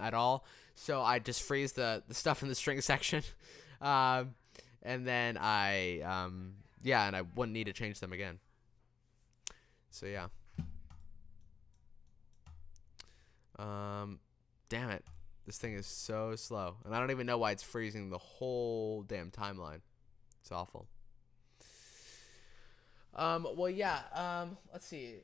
at all. So I just freeze the stuff in the string section, and then and I wouldn't need to change them again. So yeah. Damn it. This thing is so slow. And I don't even know why it's freezing the whole damn timeline. It's awful. Well, yeah. Let's see.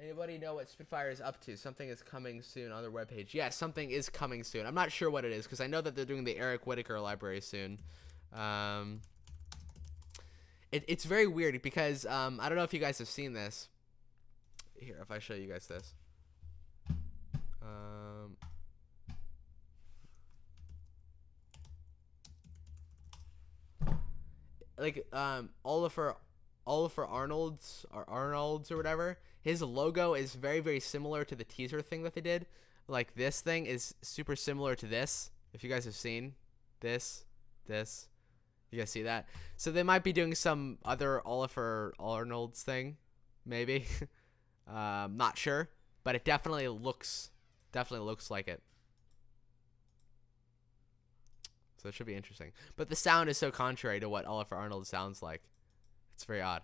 Anybody know what Spitfire is up to? Something is coming soon on their webpage. Yeah, something is coming soon. I'm not sure what it is, because I know that they're doing the Eric Whitacre library soon. It's very weird because I don't know if you guys have seen this. Here, if I show you guys this. Oliver Arnold's or whatever. His logo is very, very similar to the teaser thing that they did. Like, this thing is super similar to this. If you guys have seen this. You guys see that? So they might be doing some other Oliver Arnold's thing, maybe. Not sure, but it definitely looks like it. So it should be interesting. But the sound is so contrary to what Oliver Arnold sounds like. It's very odd.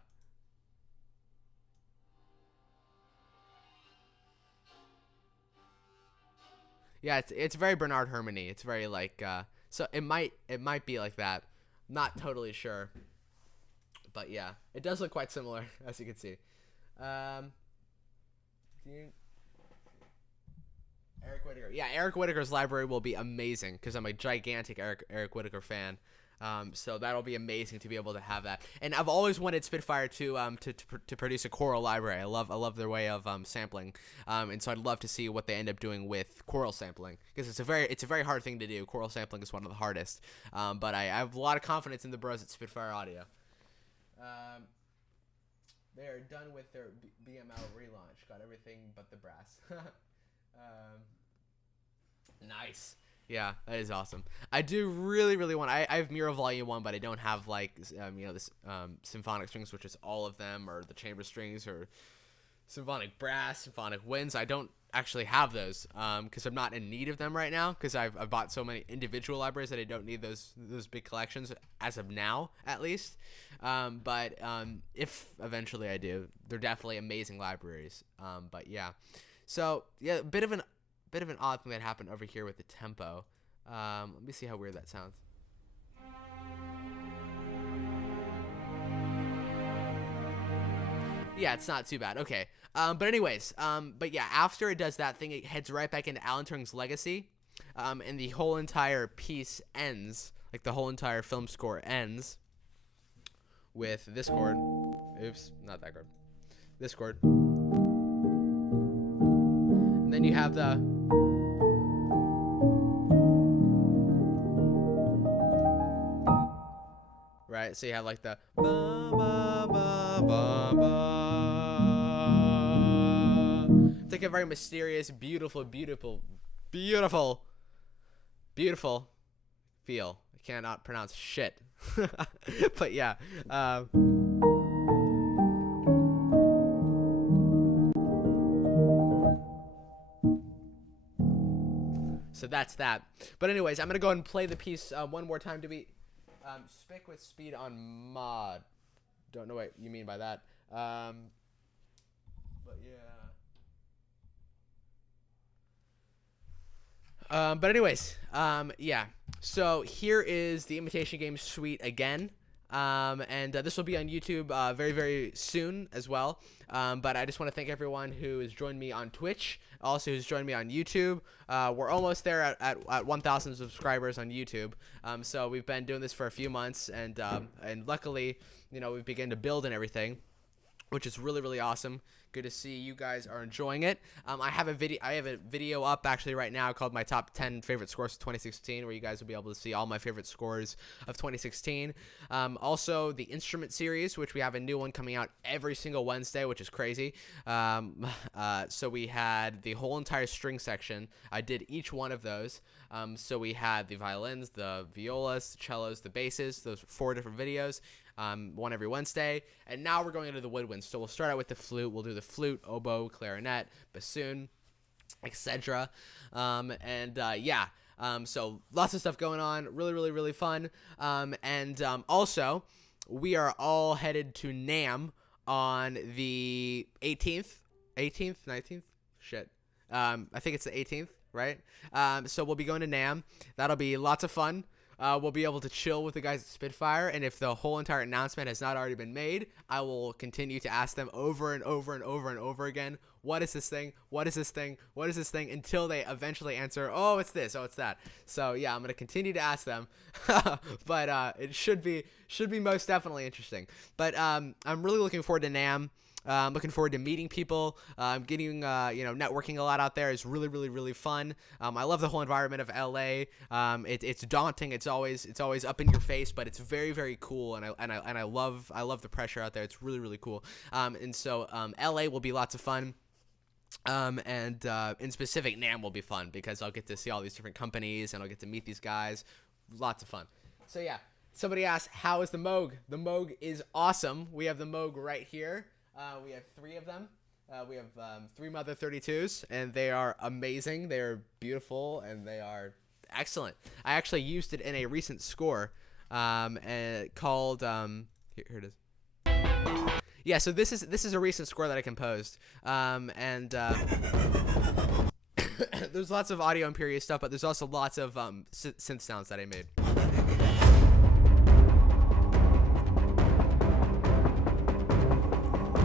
Yeah, it's very Bernard Herrmann-y. It's very like so it might be like that. Not totally sure, but yeah, it does look quite similar, as you can see. Eric Whitacre. Yeah, Eric Whitacre's library will be amazing because I'm a gigantic Eric Whitacre fan. So that'll be amazing to be able to have that. And I've always wanted Spitfire to produce a choral library. I love their way of sampling. And so I'd love to see what they end up doing with choral sampling, because it's a very hard thing to do. Choral sampling is one of the hardest. But I have a lot of confidence in the bros at Spitfire Audio. They are done with their BML relaunch. Got everything but the brass. Nice. Yeah, that is awesome. I do really want. I have Mira Volume 1, but I don't have like this symphonic strings, which is all of them, or the chamber strings, or symphonic brass, symphonic winds. I don't actually have those because I'm not in need of them right now, because I've bought so many individual libraries that I don't need those big collections as of now, at least. But if eventually I do, they're definitely amazing libraries. But yeah, so yeah, a bit of an odd thing that happened over here with the tempo. Let me see how weird that sounds. Yeah, it's not too bad. Okay. But anyways, but yeah, after it does that thing, it heads right back into Alan Turing's Legacy. And the whole entire piece ends, like the whole entire film score ends with this chord. Oops, not that chord. This chord. And then you have the right, so you have like the ba ba ba ba ba. It's like a very mysterious, beautiful feel. I cannot pronounce shit. But yeah. So that's that. But anyways, I'm going to go ahead and play the piece one more time to be spick with speed on mod. Don't know what you mean by that. But yeah. But anyways, yeah. So here is the Imitation Game suite again. And this will be on YouTube very, very soon as well. But I just want to thank everyone who has joined me on Twitch, also who's joined me on YouTube. We're almost there at 1,000 subscribers on YouTube. So we've been doing this for a few months, and luckily, you know, we've begun to build and everything, which is really, really awesome. Good to see you guys are enjoying it. I have a video up actually right now called my top 10 favorite scores of 2016, where you guys will be able to see all my favorite scores of 2016. Also the instrument series, which we have a new one coming out every single Wednesday, which is crazy. So we had the whole entire string section. I did each one of those. So we had the violins, the violas, the cellos, the basses, those 4 different videos. One every Wednesday, and now we're going into the woodwinds. So we'll start out with the flute. We'll do the flute, oboe, clarinet, bassoon, etc. So lots of stuff going on. Really, really, really fun. Also, we are all headed to NAMM on the 18th, 19th. Shit. I think it's the 18th, right? So we'll be going to NAMM. That'll be lots of fun. We'll be able to chill with the guys at Spitfire, and if the whole entire announcement has not already been made, I will continue to ask them over and over and over and over again, what is this thing? What is this thing? What is this thing? Until they eventually answer, oh, it's this, oh, it's that. So yeah, I'm going to continue to ask them, but it should be most definitely interesting. But I'm really looking forward to NAMM. I'm looking forward to meeting people. Getting networking a lot out there is really, really, really fun. I love the whole environment of LA. It's daunting. It's always up in your face, but it's very, very cool. And I love the pressure out there. It's really, really cool. So LA will be lots of fun. In specific, NAMM will be fun because I'll get to see all these different companies and I'll get to meet these guys. Lots of fun. So yeah, somebody asked, how is the Moog? The Moog is awesome. We have the Moog right here. We have 3 of them. We have 3 Mother 32s, and they are amazing. They are beautiful, and they are excellent. I actually used it in a recent score and called here it is. Yeah, so this is a recent score that I composed. There's lots of audio imperious stuff, but there's also lots of synth sounds that I made.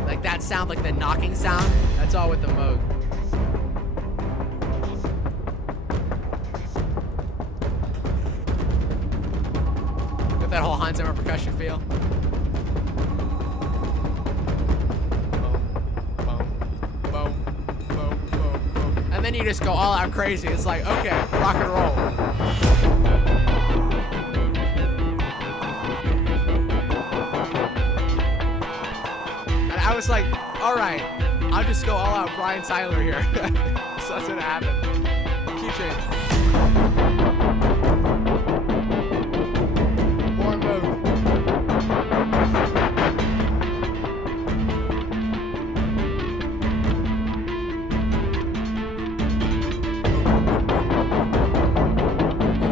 Like that sound, like the knocking sound, that's all with the Moog. Got that whole Hans Zimmer percussion feel. Boom, boom, boom, boom, boom. And then you just go all out crazy. It's like, okay, rock and roll. I was like, all right, I'll just go all out Brian Tyler here. So that's gonna happen. Key change. More move.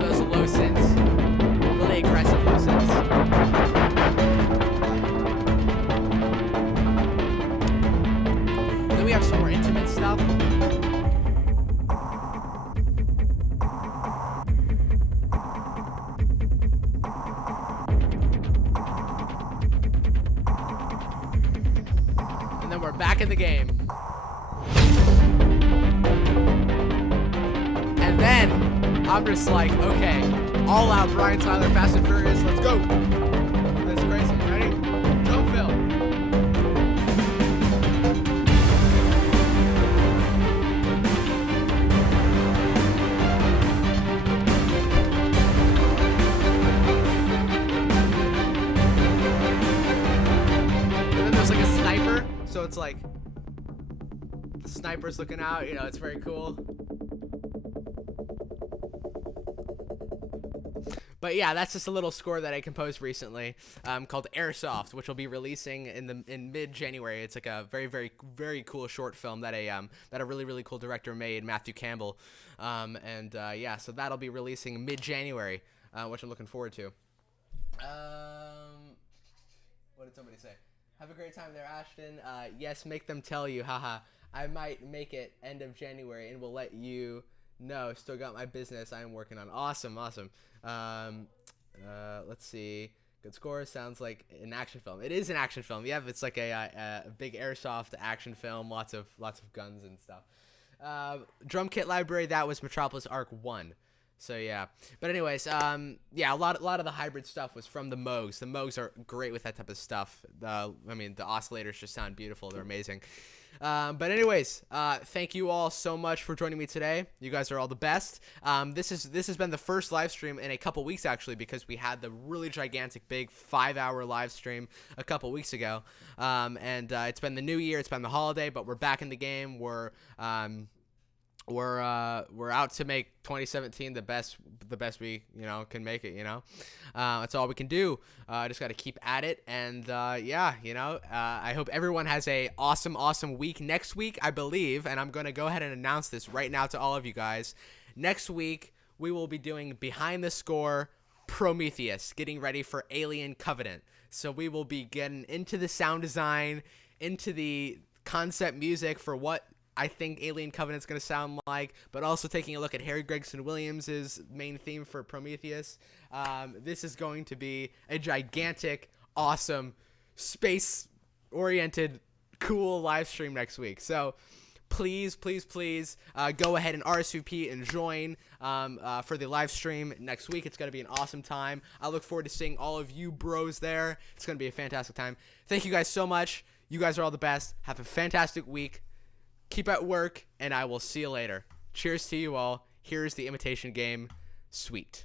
Those low synths. Really aggressive low synths. We have some more intimate stuff. And then we're back in the game. And then I'm just like, okay, all out Brian Tyler, Fast and Furious, let's go. That's crazy. Ready? Go, Phil. So it's like the sniper's looking out, you know, it's very cool. But yeah, that's just a little score that I composed recently, called Airsoft, which will be releasing in mid-January. It's like a very, very, very cool short film that a really, really cool director made, Matthew Campbell. Yeah, so that'll be releasing mid-January, which I'm looking forward to. What did somebody say? Have a great time there, Ashton. Yes, make them tell you. Haha. I might make it end of January, and we'll let you know. Still got my business I am working on. Awesome, awesome. Let's see. Good score sounds like an action film. It is an action film. Yeah, it's like a big airsoft action film. Lots of guns and stuff. Drum kit library, that was Metropolis Arc 1. So yeah, but anyways, yeah, a lot of the hybrid stuff was from the Moogs. The Moogs are great with that type of stuff. I mean, the oscillators just sound beautiful. They're amazing. But anyways, thank you all so much for joining me today. You guys are all the best. This has been the first live stream in a couple weeks, actually, because we had the really gigantic big 5-hour live stream a couple weeks ago. And it's been the new year, it's been the holiday, but we're back in the game. We're out to make 2017 the best we can make it. That's all we can do. Just got to keep at it, and yeah, I hope everyone has a awesome week. Next week, I believe, and I'm gonna go ahead and announce this right now to all of you guys. Next week we will be doing Behind the Score Prometheus, getting ready for Alien Covenant. So we will be getting into the sound design, into the concept music for what I think Alien Covenant's going to sound like, but also taking a look at Harry Gregson Williams' main theme for Prometheus. This is going to be a gigantic, awesome, space-oriented, cool live stream next week. So please go ahead and RSVP and join for the live stream next week. It's going to be an awesome time. I look forward to seeing all of you bros there. It's going to be a fantastic time. Thank you guys so much. You guys are all the best. Have a fantastic week. Keep at work, and I will see you later. Cheers to you all. Here's the Imitation Game Suite.